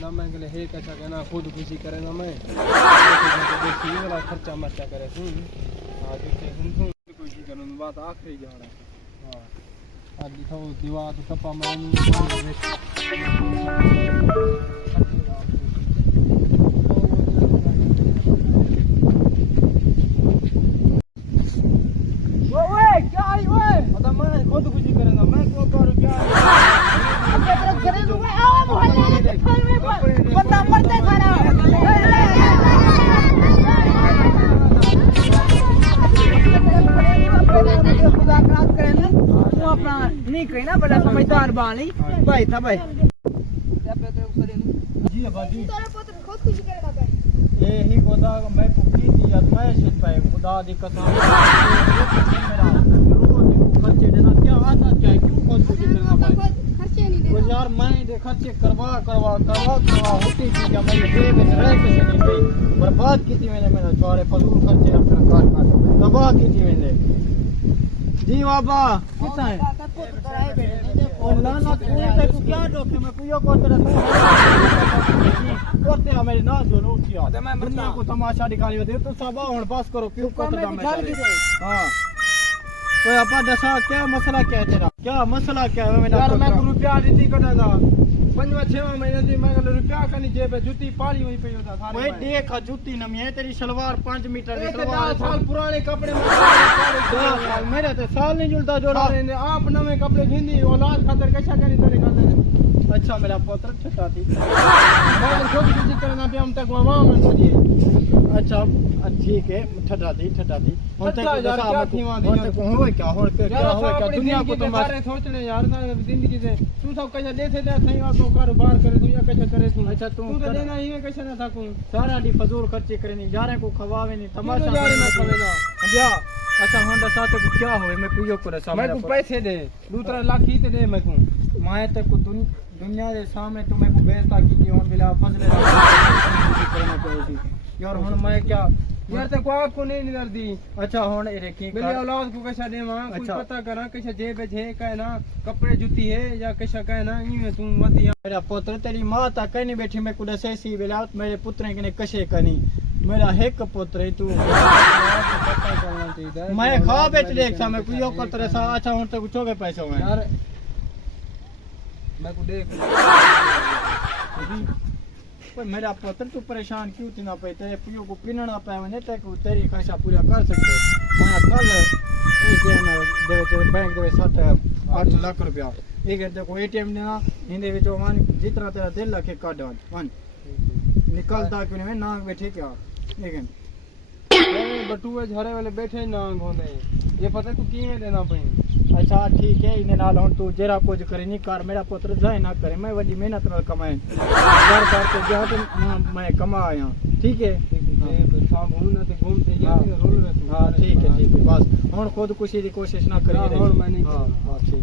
ना मैं कहले हे कैसा कहना खुद खुशी करे ना मैं देखी वाला खर्चा मर्चा करे तू हां देखे सुन खुशी करूं बात आखिरी जा रहा हां आज दिखाओ दीवार तो कपा मारू ओए क्या आई ओए पता मैं खुद खुशी करेगा मैं क्यों करूं क्या अपने तरफ करे दूंगा आ मोहल्ले में बंदा मरते सारा खुदा रात करे ना तू अपना नहीं कहीं ना बड़ा समझदार बानी भाई था भाई जी अबादी तेरे पुत्र खुद खुशी करेगा भाई ये ही खुदा मैं कुकी थी याद मैं शिट पे खुदा दी कसम मेरा रोज खर्चे देना क्या आता क्या क्यों खुद खुशी करना भाई खर्चे नहीं देना यार मैं दे खर्चे करवा होती थी क्या मैं ये में रह कैसे नहीं गई बर्बाद की थी मैंने मेरा छोरे फजूल खर्चे अपना काट तबाह की थी मैंने जी बाबा कितना है और लाना तू क्या डॉक्टर मैं कुयो को तेरा करते मेरे ना जो लोग किया मैं दुनिया को तमाशा दिखाई दे तो सब हुन पास करो क्यों करते हां ओए अपा दसा क्या मसला क्या है तेरा क्या मसला क्या है मैंने यार मैं रुपया दी करना था 5-6 महीने दी मैं रुपया कनी जेब जूती पाली हुई पे होता सारे ओए देख जूती नमी है तेरी सलवार 5 मीटर की सलवार साल पुराने कपड़े मेरे तो साल नहीं जुलता जोड़ा आप नवे कपड़े घिंदी औलाद खातर कैसा करी तेरे खातर अच्छा मेरा पुत्र छटा थी मैं खुद खुशी करना पे हम तक वहां में मुझे अच्छा ठीक है छटा थी हम तक क्या थी वहां तक हो क्या दुनिया को तो मारे सोचने यार जिंदगी से तू सब कैसे देते थे सही बात तो कारोबार करे तू या कैसे करे तू अच्छा तू तो देना ही है कैसे ना था को सारा दी फजूल खर्चे करे नहीं यारे को खवावे नहीं तमाशा यारे में खवेगा भैया अच्छा होंडा साथ को क्या होवे मैं कुयो करे सामने मैं को पैसे दे 2-3 लाख ही ते दे मैं को मैं तक को दुनिया के सामने तो मैं को बेइज्जती की थी होन बिला फजले करना चाहिए यार हुन मैं क्या यार तक आपको नहीं निकल दी अच्छा हुन ए देखी मेरी औलाद को कैसा देवा कुछ पता करा कैसे जेब है कहना कपड़े जूती है या कैसा कहना ये तू मत मेरा पुत्र तेरी मां ता कहनी बैठी मैं कुछ ऐसी बिला मेरे पुत्र के कशे कनी मेरा एक पुत्र है तू मैं खा बेच देख सा मैं कुयो कर तेरे सा अच्छा हुन तक चोगे पैसे में यार मैं को देख पर मेरा पुत्र तू परेशान क्यों इतना पे तेरे पियो को पिनना पे मैंने ते को तेरी खासा पूरा कर सकते मैं कल एटीएम देवे बैंक देवे 7-8 लाख रुपया एक घंटे को एटीएम देना हिंदे विच वन जितना तेरा दिल लखे काट वन निकलता क्यों नहीं नांग बैठे क्या एक बटुए झरे वाले बैठे नांग होंदे ये पता तू की में देना पई अच्छा ठीक है इने नाल हुन तू जेरा कुछ करे नहीं कर मेरा पुत्र जाए ना करे मैं बड़ी मेहनत नाल कमाए घर के जा तो मैं कमा आया ठीक है शाम हूं ना ते घूमते जाते रोल में हां ठीक है बस हुन खुद खुशी की कोशिश ना करिए हां मैं नहीं हां ठीक